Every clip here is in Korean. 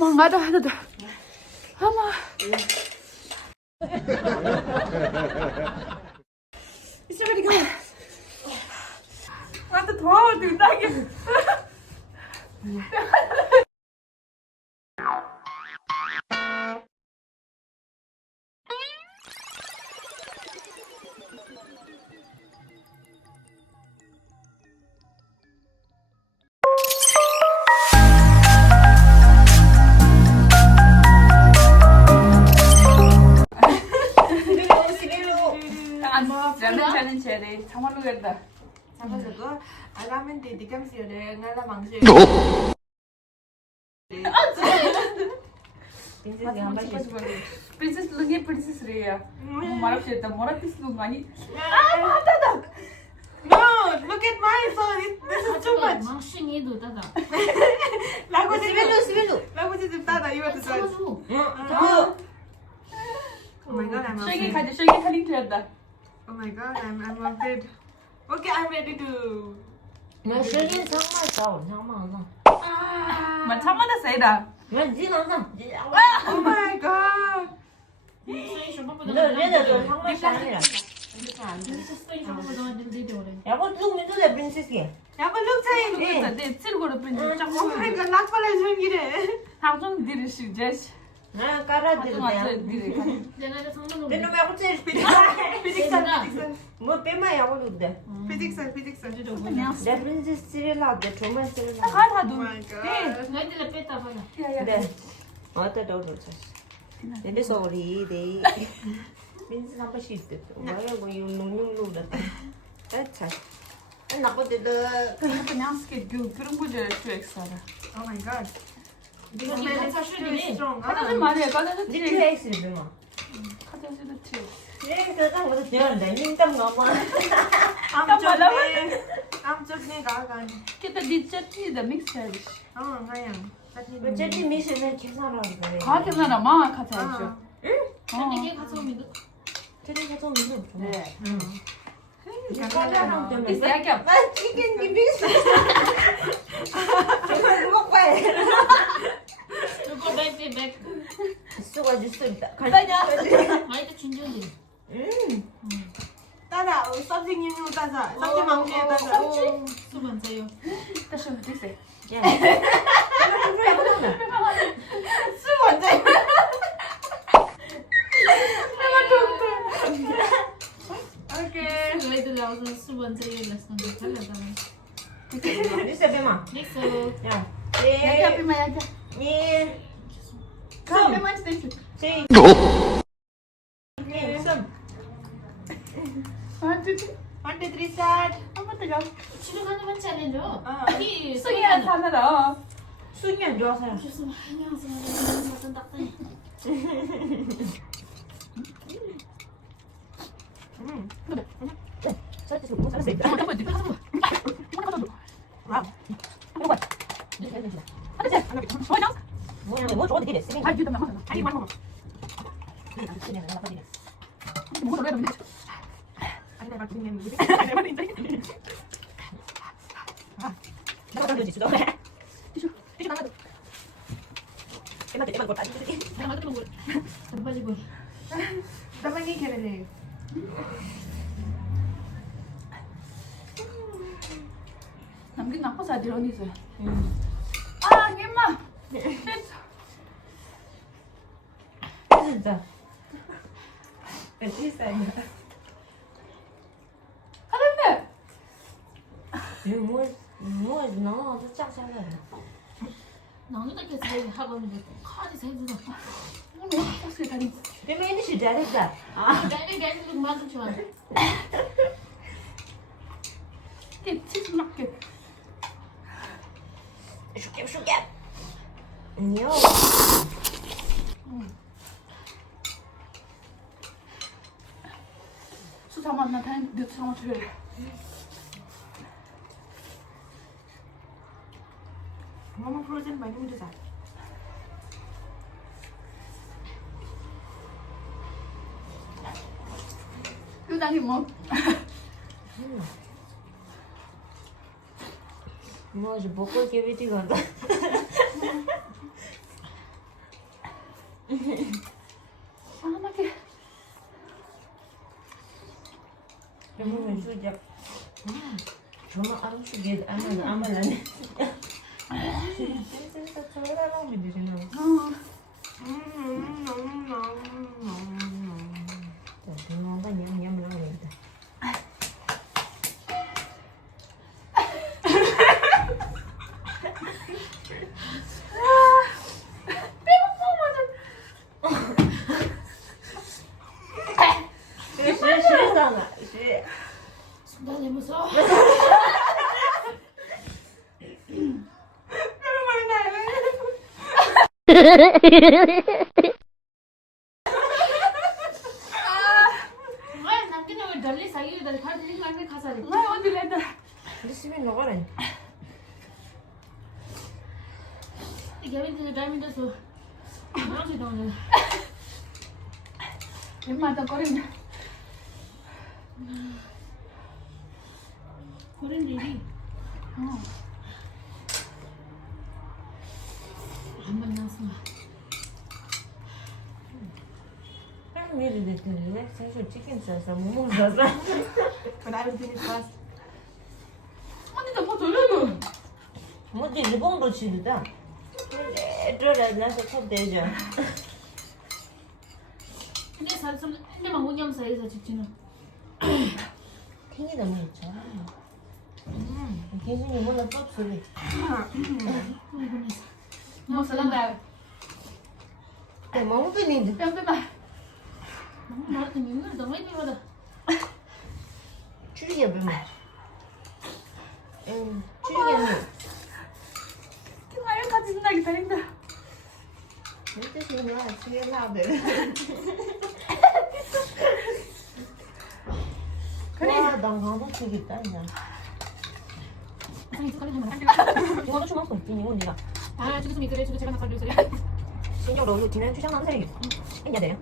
ada. Ama. It's ready to go. What the hell, dude? Thank you. Challenge 해야 돼. 정말로 된다. 잡아서도 라면 디디 감시를 나라 망실. Princess lungi princess Rhea. Marap siya ta. Marap is lungani. Mata. No, look at mine. So this is too much. 망신이도 따다. 라고 스멜로. 라고 집 따다. You have to try. 잡아줘. Oh my god, I'm Shaggy afraid. kaja. Shaggy kali 된다. Oh my god, I'm afraid. Okay, I'm ready to. 나 실긴 정말 좋아. 정말 나. Man 참마다 세다. 나 지금 나. Oh my god. 너 얘네들 정말 잘해라. 야고 쭉 민두래 빈시스게. Yeah, but look, Tay. 네, 칠고로 princess. Oh my god, lag pala yung gire. 항상 디르시 제시. 나 깔아드릴게요. 내가 상관없어. 근데 왜 아버지 Physics. 뭐 빼마 야고도데. Physics. 그냥 내 빈시스를 정말 쓰라. 하나도. Oh my god. 너희들 뺐다 봐라. 네. 어때 도로자. 내서 우리 네. 빈시 한 번씩 있대. 뭐야 뭐 용용로다. 자. 나보다도 그냥 스케 그런 거죠. 엑스라. Oh my god. This 이거 smell 기타 is too 사실이네. strong. 가자좀 말해. 가자좀 니 트릭. 트레이스를 좀. 가자좀 트릭. 이렇게 한 것도 되는데 민감 너무. I'm just gagan. kita di chutney the mix service. Oh, ngayon. 어쨌든 미션을 계산하는 거예요. 가게 나라 마 같아 있죠. 근데 걔 가서 오면 트레이가 좀 있는 좀. 네. 과자랑 좀. 이제 약간 아 치킨 미션. 정말 먹어야. 이거 백. 수가 줄수 있다. 가자냐. 많이도 진정이. Tada, something you know, Tada. Something mang niya, Tada. 수 번째요. 다시 됐어. 야. 수 먼저. Okay. 너희들 나와서 수 번째요. 레슨 잘하잖아. 미스터 베마. 믹스. 야. 야자 prima 야자. 예. Come mais dentro. 제. 예. 썸. 1 2 3. 1, 2, 3, start. 한번 더 가. 집에 가는 건 챌린저. 이 수기야 사느라. 순이 안 좋아서요. 안녕하세요. 무슨 딱딱해. 살짝 좀 살았어. 한번 더. Wow. 뭐 좋은데 이래. 쓰긴. 아, 이거 나 하나. Ay, mano. 뭐 그래 근데. Ay, never seen him. never 인정. 내가 던지 주도. 티슈 나가도. 내만 걸 따지. 내가 맞으면 그래. 안 빠지고. Dapat ni kaya rin. 남긴 나빠서 아들 어디 있어요? 아, 엄마. 됐어. 진짜. 비싸요. 가는데. 이거 뭐 너무 짝짝해. 나는 이렇게 잘 하고 있는데 칼이 잘 들어. 어떻게 다리? 근데 이제 시작했다. 내가 맞을 줄 알아. 이게 치즈 맞게. 슈게. 아니요. 수사 만나 다니 내 수사 맞춰야 Mama frozen by noodles. 유장이 뭐? 뭐 이제 먹고 이렇게 위디가. 아, 막게. Memang sejak cuma aku sudah aman lah nih. Saya orang di sini. Jadi mau apa nyam lah gitu. 순간에 무서워. 아, 남기는 왜 달리 사기를 가지고 가는 가사리. 나 어디 랜다. Di sini nggak 이게 왠지 라면에서 뭐지 너는? 얼마나 거리냐. 그런 일이 안 만나서. Kan mirip itu ya, saya sudah chicken salsa, mau salsa. But I will finish first. 아니, 나뭐 돌려줘. Mau di lebong do childa. Dora nasa top deja. 근데 사실 근데 막 운영 사이에서 직진은 tinggi dah macam. Kini mau laptop sulit. 뭐 살란다. Mau pilih. 뺨 빼봐. 너무 나한테 민물이 너무 많이 받아. Curiga bermau. Curiga ni. 아유, 같이 신나게 다닌다. Itu sih lah, sih lah ber. Wah, dangkamu sulit aja. 아니 숟가락 하나. 이거도 좀 없어. 이거 네가. 아, 저기 좀 이거래. 저기 제가 나가려 그래. 신경으로 이거 지난 주장 나는 사람이. 인자 돼요.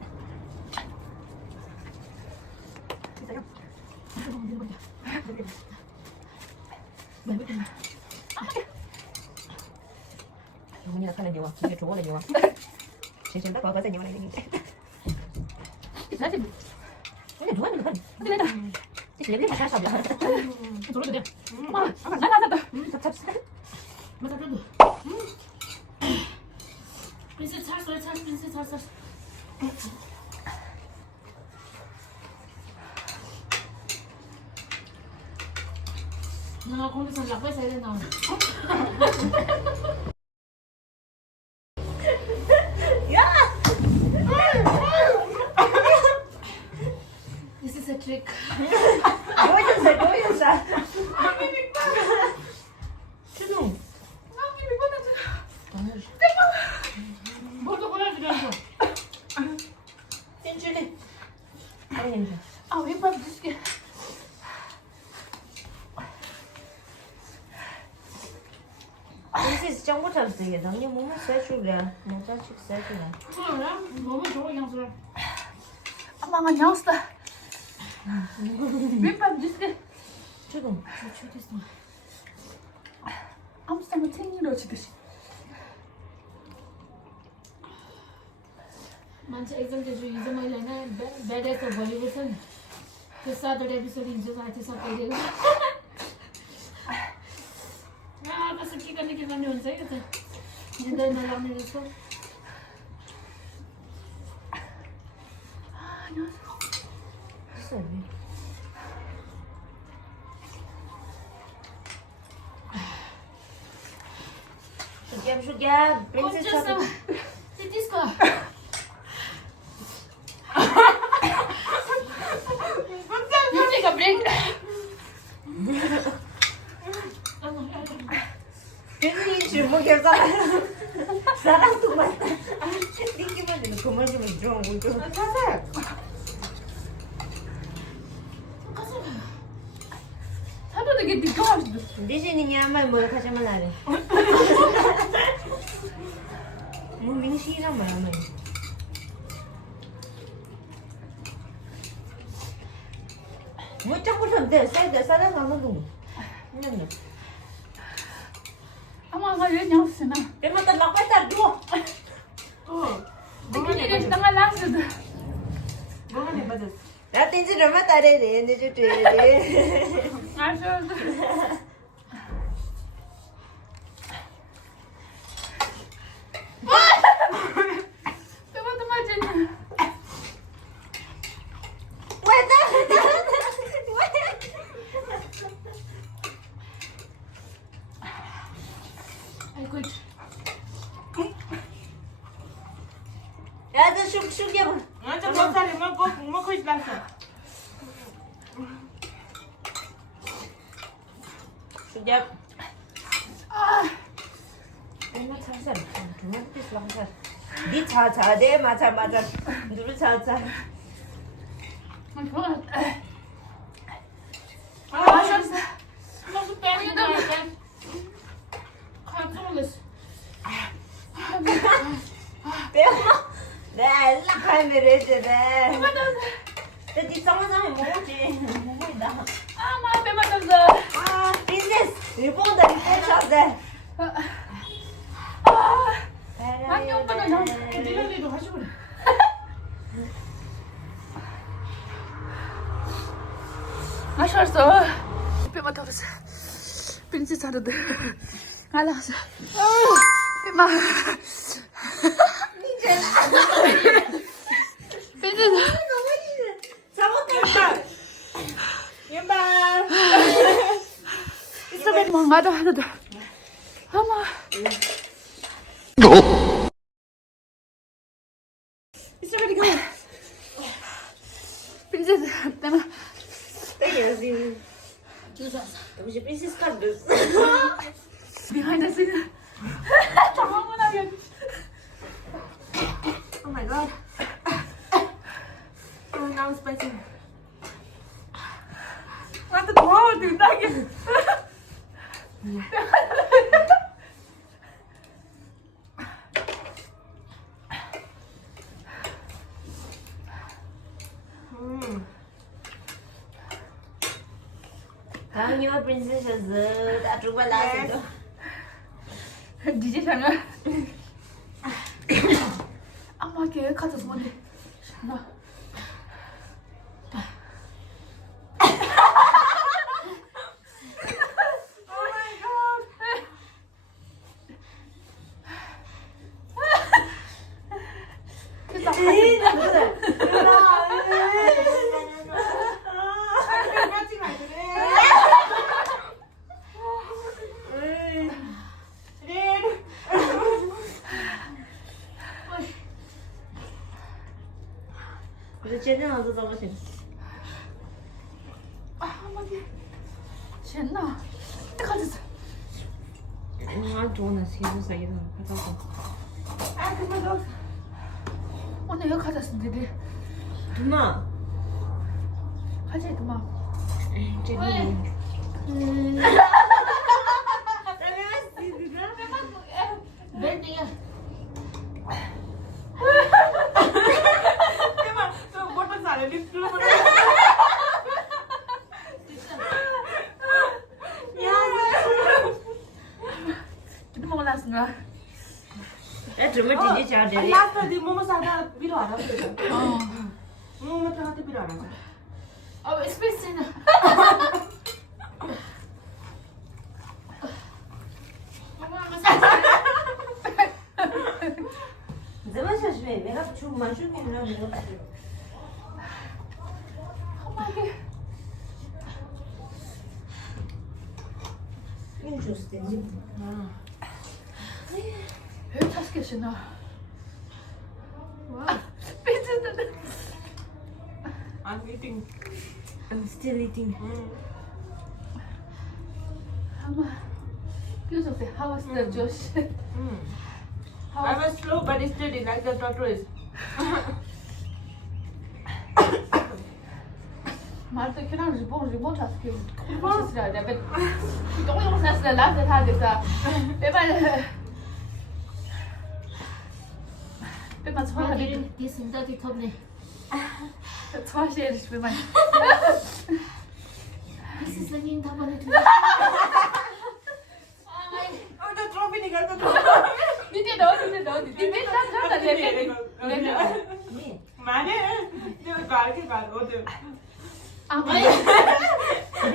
이분이 나타난 영화, 이게 좋아하는 영화. 신신다 과거사 영화라 이게. 사실 근데 좋아하는 거. 어디 랜다. 레벨이 다 샤샤. 돌아도 돼. 와, 난 샀다. 찹찹. 맞아, 그래도. 프린세스 찰, 프린세스 찰. 나 거기서 락베사 이래 나오네. This is a trick. 보여줘. 최종. 뭐도 보여주려고. 땡줄리. 아니 냄새. 아, 윗밥 드실게. This 정보 잡지. 너희 몸을 세줄래. 뭐 자식 세줄래. 그래? 너무 좋아 향수를. 아마가 나왔어. 윗밥 드실게. 최종. 좋겠어. 아무튼 탱이로 지듯이. मान्छे एकदम त्यो जो हिजो मैले होइन bad actor भलिउड छ नि त्यो 7 एपिसोड हिजो आएको थियो सकाइदिएको कसो के गर्ने हुन्छ है यो त निन्दा नलाग्ने जस्तो Sorry. Sugap. Princess 꽂혔어 Chocolate. 디스코 유지가 브레이크 괜히 주먹에 사람 그만. 띵기만 해도 그만 좀 줘. 사살. 사도 되게 느껴가지고. 대신에 아마 뭐 가지 말라래. 뭐 민시나 뭐야 뭐. 뭐 자꾸 선대 사람 안 먹는 거. 아마가 얘 나왔으나. Pero mata lang pa tar do. 어 Tingnan 알았어도. 뭐가 내 맞았어? 나 땡지를 맞다래. 내 주제. 알았어도. 토마토 맛있네. 아이고. 야, 너 슉슉 해봐. 완전 먹살이 먹고 있었어. 슉. 엄마 살살. 두만 피스 살살. 니 자자대 맞아. 누르 자자. 맛있어. 무슨 빼는 거야? 깜짝 놀랐어. 빼엄마. 네, 카메라 해줘래. 니 쌍쌍이 먹었지. 먹어이다. 아, 마음에 맞았어. 아, 비즈니스. 일본들이 빼셨대. 아니, 오빠는 너 딜러리도 하시고 그래. 맛있어. 뼈만 터졌어. 빈치 하는데. 알았어. 뼈만. 빈치. 잘못했다. 연발. 있어, 망가져 하는데. 어머. 이스라엘이 가. 빈치 때문에. 땡이야지. 주사사. 역시 비즈니스 카드. Behind the scene. 당황하게. Oh my god. Oh, now it's spicy. 나한테 도와줘 된다게. 당연히 프린세스 다 죽어라서. DJ 장면. 엄마 걔 가져서 뭐니? 나. 그래서 쟤는 어디서 잡으신? 아, 엄마게. 쟤나. 가졌어. 아, 좋은 세상에서 이런 하자고. 아, 그만 너. 오늘 여기 가졌는데. 누나. 가지 그만. 쟤는. 벨트야. 저 버터 살에 립 눌러버려. Itu mau ngelas nggak? 정말 진짜 잘해. 라스트 네 몸을 사다 필요 안 하거든. 몸을 사다 필요 안 하거든. 아, 왜 스페이스나? zaman saya sudah, mereka cuma masuk ni lah, mereka. Ini just ini. 왜 다섯 개씩나? 와, 삐졌는데. I'm eating. I'm still eating. 엄마, 교수님, how was the Josh? I was slow but steady like the tortoise. 말도 그냥 리본 다섯 개. 리본 쓰라. 내가 동영 사서 나한테 다 됐어. 빼발. 빼발 좋아하는. 네 생각이 덥네. 좋아하시는 빼발. 세상에 답안을 두. Oh, the trophy ni kan tu. 니네 넣어. 니네 딱 잡아. 레벨. Ni. cái bà của tôi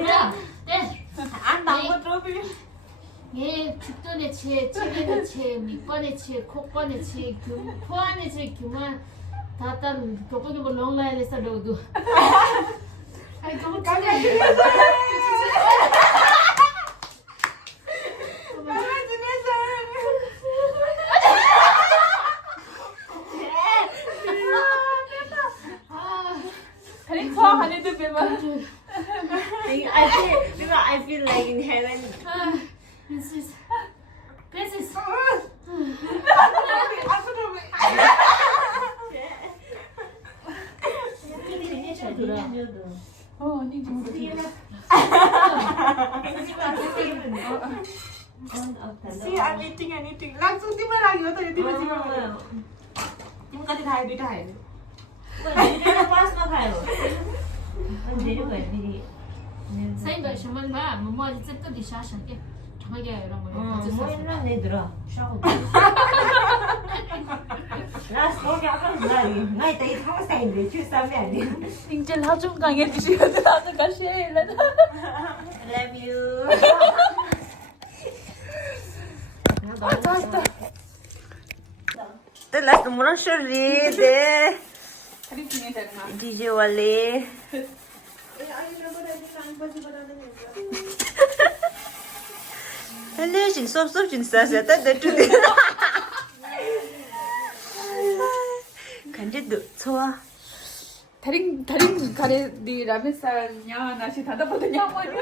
야, 네. ăn nóng một chút đi 예, 죽전의 체, 체계의 체, 밑반의 체, 콧반의 체, 포안의 체, 규만 다 따른 교권이 뭐 롱라인에 살려도. 아니 너무 치네. 다리 쳐 하니도 빼면 I feel like in heaven. This is. 언니 지금 see anything langsung tiba lagi atau tiba-tiba tiba kali dah di dah 내리는 버스만 가요. 내려가요, 미리. 사인도 정말 봐. 뭐 아직 쨌든 샤샤게. 정하게 이런 거. 뭐 이런 애들아. 샤워. 나 속이 아까는 나이. 나 이따 이 상사인데 출산이 아니야. 인제 나좀 강해지시거든 나도 같이 해 Love you. 잘했다 Tức là tụi nó sẽ đi để 다리 중에 되나 đi vô ali. Ali chính sốt chính sợ sẽ tới để chú đi. Cảm giác được thua. 다리 가래 네 라면 쌀 냐, 나시 닫아보더냐, 뭐냐.